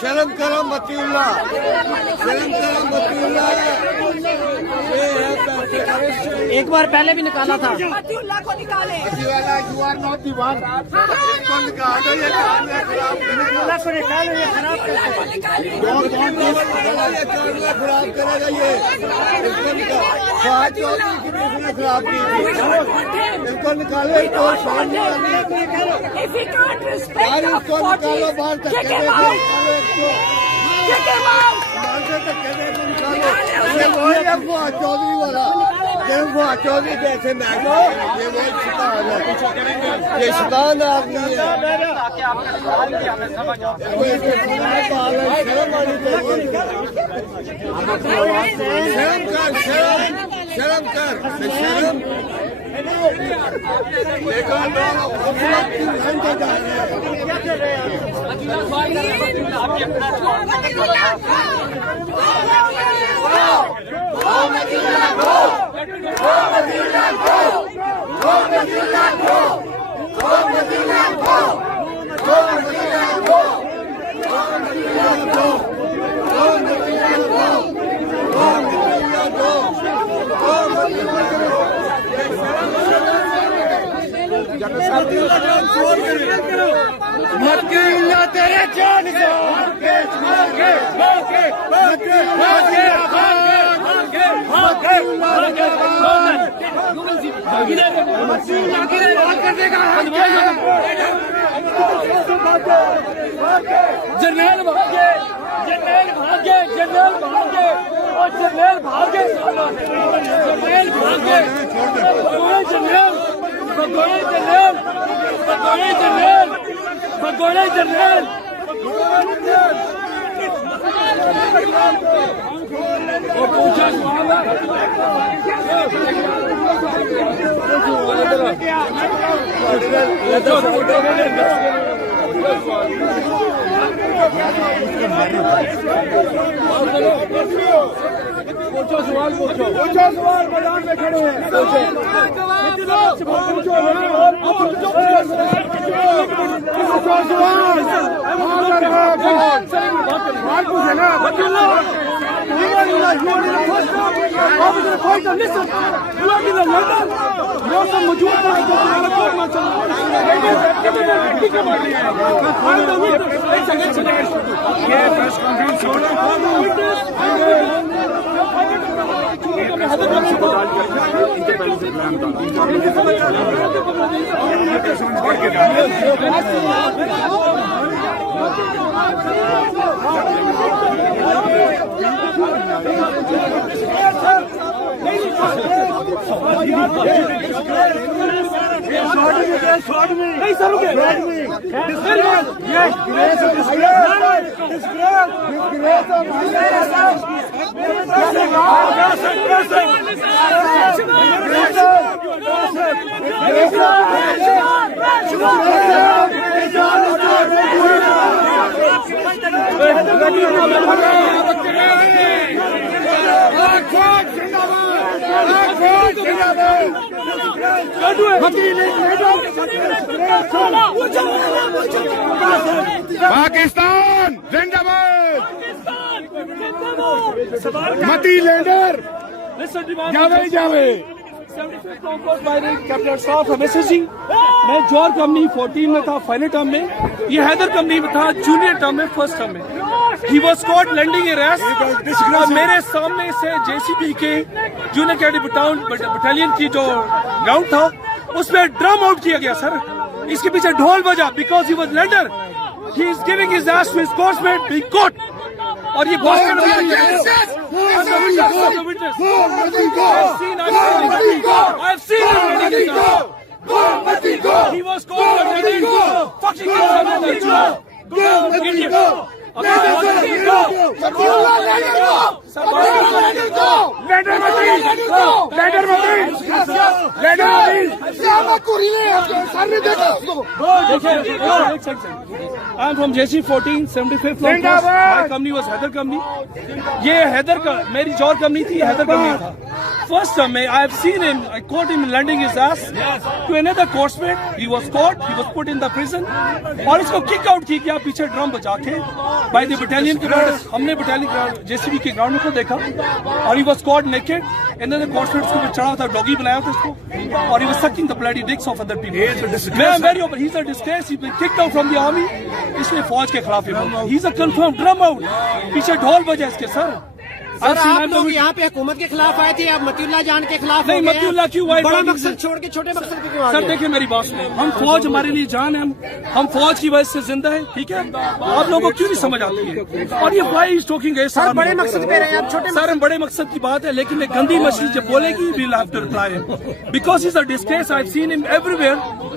शर्म करो मतीउल्लाह, शर्म करो मतीउल्लाह। एक बार पहले भी निकाला था। मतीउल्लाह को निकाले। Matiullah you are not the one. इसको निकाल दो, ये काम है खराब। मतीउल्लाह को निकालो, ये खराब खराब करेगा ये। इसको निकालो, फहद चौधरी की दूसरी खराब की थी। इसको निकालो, इसको शान निकालो यार, इसको निकालो बाहर तक चौधरी वाला चौधरी जैसे मैच ये वो शैतान है, ये शैतान आदमी है। शर्म कर, शर्म कर, शर्म मतीउल्लाह तेरे जान को जर्नैल भागे, जर्नैल भागे, जर्नैल भागे और जर्नैल भागे, जर्नैल भागे, जर्नैल भगोड़े जर्नैल, भगोड़े जर्नैल, भगोड़े जर्नैल। वो पूछा पूछो सवाल, पूछो सवाल, मैदान में खड़े हैं, पूछो नहीं सर पाकिस्तान जिंदाबाद, मती लैंडर जावे जावे। मैं जौहर कंपनी 14 में था, फाइनल टर्म में। ये हैदर कंपनी में था, जूनियर टर्म में, फर्स्ट टर्म में। He was caught landing arrest. मेरे सामने से जेसीबी के जूनियर कैडेट बटालियन की जो ग्राउंड था उसमें ड्रम आउट किया गया सर। इसके पीछे ढोल बजा because he was lander. He is giving his ass to his coursemate being caught. और ये Boston he was called fucking idiot. I am from JC 14 75 my company was Haider company. ये हैदर का मेरी जो कंपनी थी, हैदर कंपनी था। First time I have seen him, I caught him lending his ass to another coursemate. He was caught, he was put in the prison और इसको kick out किया पीछे ड्रम बजा के बाय द बटालियन के ground. हमने battalion JCB के ground को देखा और he was caught naked and then the coursemate के ऊपर चढ़ा था, डॉगी बनाया था इसको और he was sucking the bloody dicks of other people. मैं very open, he's a disgrace, he's been kicked out from the army, इसलिए फौज के खिलाफ है। He's a confirmed drum out, पीछे ढोल बजा इसके सर। सर आप लोग यहाँ पे हुकूमत के खिलाफ आए थे, आप मतीउल्लाह जान के खिलाफ नहीं, मतीउल्लाह क्यों आए? बड़ा मकसद छोड़ के छोटे मकसद पे क्यों आ गए? सर देखिए मेरी बात सुनिए, हम फौज हमारे लिए जान है, हम फौज की वजह से जिंदा है, ठीक है? आप लोगों को क्यों नहीं समझ आती है? और ये वाई इज टॉकिंग है सर बड़े मकसद पे रहे आप छोटे सर, हम बड़े मकसद की बात है, लेकिन एक गंदी मछली जब बोलेगी we have to reply because he is a disgrace. I have seen him everywhere.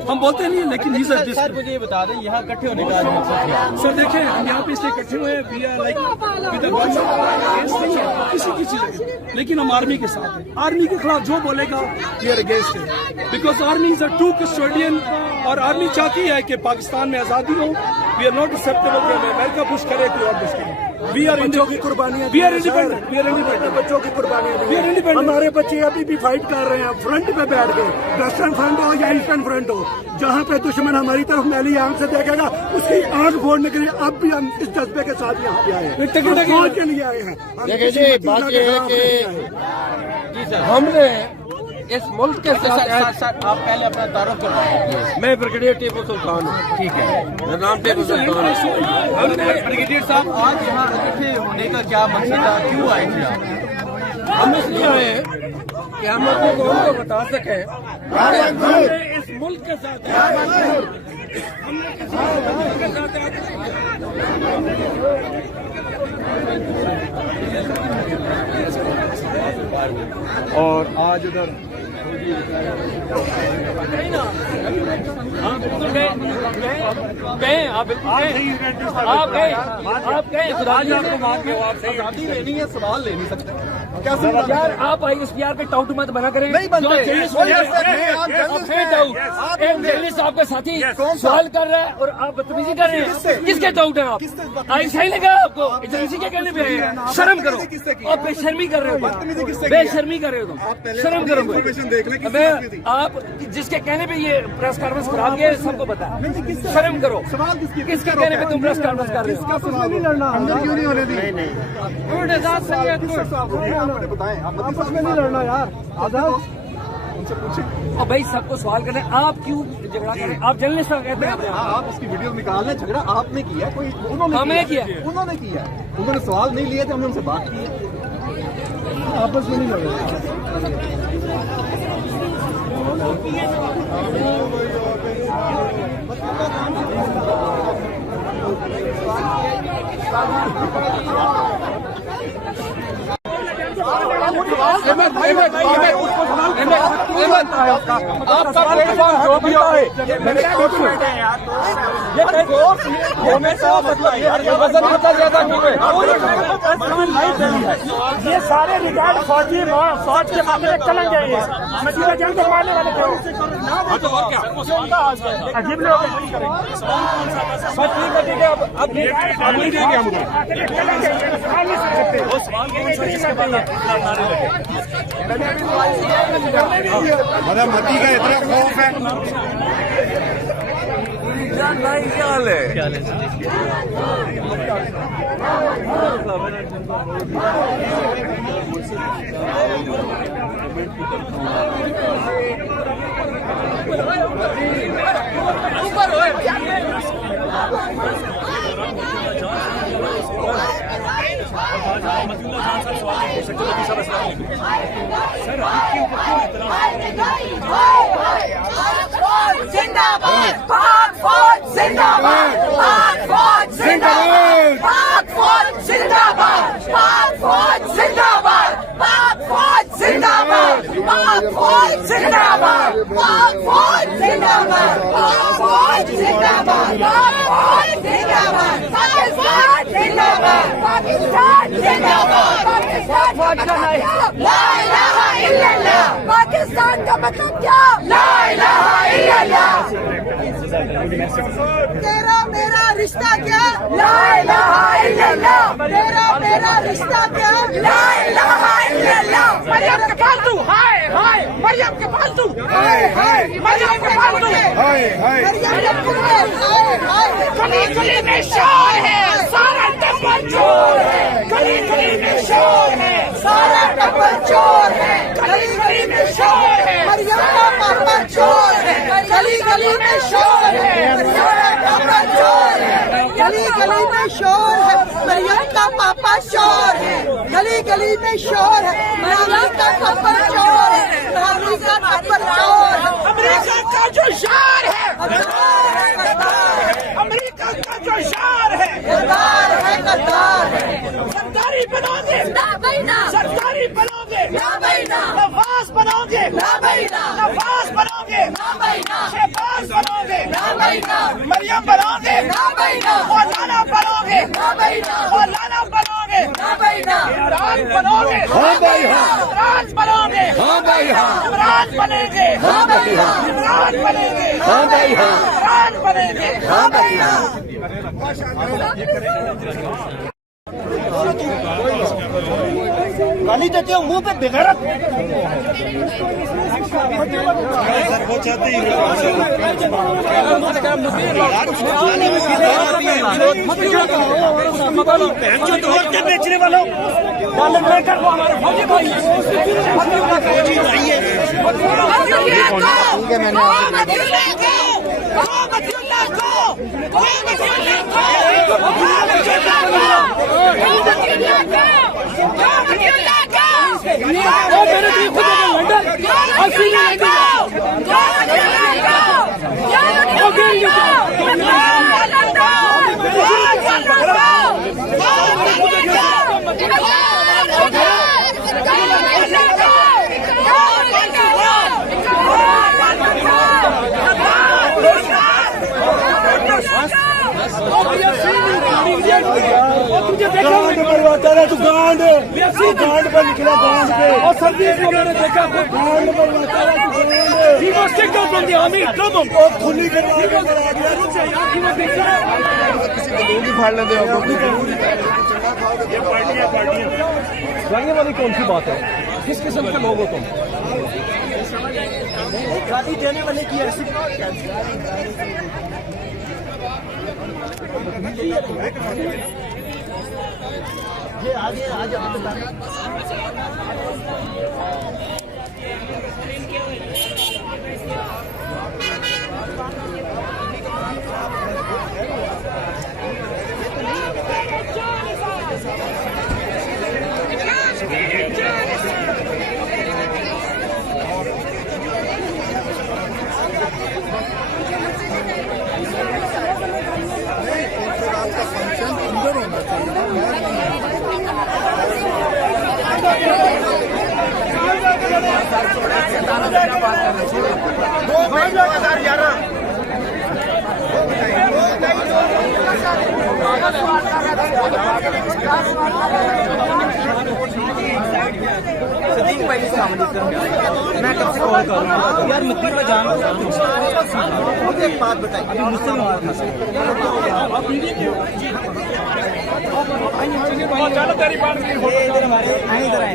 हम बोलते नहीं है लेकिन he is a disgrace. Sir मुझे ये बता दें, यहाँ इकट्ठे होने का मकसद क्या है? सर देखिए हम यहाँ पे इसलिए इकट्ठे हुए हैं, we are like with the government किसी की चीज, लेकिन हम आर्मी के साथ हैं। आर्मी के खिलाफ जो बोलेगा वी आर अगेंस्ट है because army is a true custodian और आर्मी चाहती है कि पाकिस्तान में आजादी हो। वी आर नॉट एक्सेप्टेबल कि अमेरिका पुश करे कोई और पुश करे। वी आर बच्चों की कुर्बानियां, we are independent, we are independent, बच्चों की कुर्बानियां, वी आर इंडिपेंडेंट। हमारे बच्चे अभी भी फाइट कर रहे हैं फ्रंट पे बैठ के, वेस्टर्न फ्रंट हो या ईस्टर्न फ्रंट हो, जहाँ पे दुश्मन हमारी तरफ मैली आंख से देखेगा उसकी आंख फोड़ने के लिए अब भी हम इस जज्बे के साथ यहाँ पे आए हैं, फौज के लिए आए हैं। देखिए जी, बात ये है कि जी सर, हमने इस मुल्क के साथ आप पहले अपना तारुफ करवाएं। मैं ब्रिगेडियर टीपू सुल्तान हूँ। ठीक है, मेरा नाम टीपू सुल्तान है। हमने ब्रिगेडियर साहब आज यहाँ इकट्ठे होने का क्या मकसद था, क्यों आए थे आप? हम इसलिए आए हैं कि हम अपने कौम को बता सकें हमने इस मुल्क के साथ हमने किसी मुल्क के साथ और आज उधर आजादी लेनी है, सवाल ले नहीं सकते। यार आप ISPR पे टाउट मत बना करें। नहीं बनते। एक जर्नलिस्ट आपका साथी सवाल कर रहा है और आप बदतमीजी कर रहे हैं। किसके टाउट है आप? सही लगा आपको? इसी के कहने पे है, शर्म करो। आप बेशर्मी कर रहे हो, बेशर्मी कर रहे हो तुम, शर्म करो। मैं आप जिसके कहने पे ये प्रेस कॉन्फ्रेंस खराब किया सबको पता है, शर्म करो। किसके कहने पे तुम प्रेस कॉन्फ्रेंस कर रहे हो? सवाल नहीं लड़ना, अंदर क्यों नहीं होने दी? आपस में नहीं लड़ना यार, आजाद और भाई सबको सवाल करना है, आप क्यों झगड़ा कर रहे हैं? आप जर्नलिस्ट कहते हैं आप उसकी वीडियो निकाल लें, झगड़ा आपने किया, कोई हमने किया, उन्होंने किया, उन्होंने सवाल नहीं लिए थे, हमने उनसे बात की है। आपस में नहीं लड़ना। आपका जो भी है ये सारे रिकॉर्ड फौजी फौज के मामले चलेंगे। मजीदा जंग को मारने वाले थे। अजीब लोग ठीक है, अब नहीं देंगे हमको। अरे मती का इतना खौफ है। क्या हाल है? जिंदाबाद पाक फौज, जिंदाबाद पाक फौज, जिंदाबाद पाक फौज, जिंदाबाद पाक फौज, जिंदाबाद पाक फौज, जिंदाबाद पाक फौज, जिंदाबाद पाक फौज, जिंदाबाद पाक फौज, जिंदाबाद पाक फौज, जिंदाबाद पाकिस्तान जिंदाबाद। जिंदाबाद पाकिस्तान जिंदाबाद पाकिस्तान ला इलाहा इल्लल्लाह पाकिस्तान का मतलब क्या ला इलाहा इल्लल्लाह तेरा मेरा रिश्ता क्या ला इलाहा इल्लल्लाह तेरा मेरा रिश्ता क्या ला इलाहा इल्लल्लाह मरियम के फालतू हाय हाय मरियम के फालतू हाय हाय मरियम के फालतू हाय हाय मरियम के फालतू हाय हाय गली गली में शोर है सारा टब्बर चोर है गली गली में शोर है सारा टब्बर चोर है गली गली में शोर है मरियम का पापा चोर है गली गली में शोर है सारा टब्बर चोर है गली गली में शोर है मरियम का पापा चोर है गली गली में शोर है मरियम का पापा चोर है अमेरिका का टब्बर चोर है अमेरिका का जो शार है अमेरिका का जो शार है गद्दार है गद्दार है सरकारी बनोगे ना बैना सरकारी बनोगे ना बैना नवाज बनोगे ना बैना नवाज बनोगे ना बैना शहबाज बनोगे ना बैना मरियम बनोगे ना बैना मौलाना बनोगे ना बैना मौलाना बनोगे ना बैना इमरान बनोगे हाँ भाई हाँ इमरान बनोगे हाँ भाई हाँ इमरान बनेंगे हाँ भाई हाँ इमरान बनेंगे हाँ भाई हाँ इमरान बनेंगे हाँ भाई हाँ गाली देते हो मुंह पे बेगैरत वो चाहते ही बेचने वालों लेकर वो हमारे फौजी भाई तुझे देखा बनवाता रहा तू गांड पर निकला गांड पे और सर्विस को मैंने देखा गांड बनवाता रहा तू गांड he was kicked out from the army drum और खुली करवा के आ गया किसी को गोली फाड़ लेते हो ये पार्टियां जाने वाली कौन सी बात है किस किस्म के लोग हो तुम गाली देने वाले की ऐसी ये आगे आज सदीक भाई मैं कब से कॉल कर रहा हूँ यार मिट्टी पे जान मुझे एक बात बताइए मुझसे चलो तेरी बात इधर आए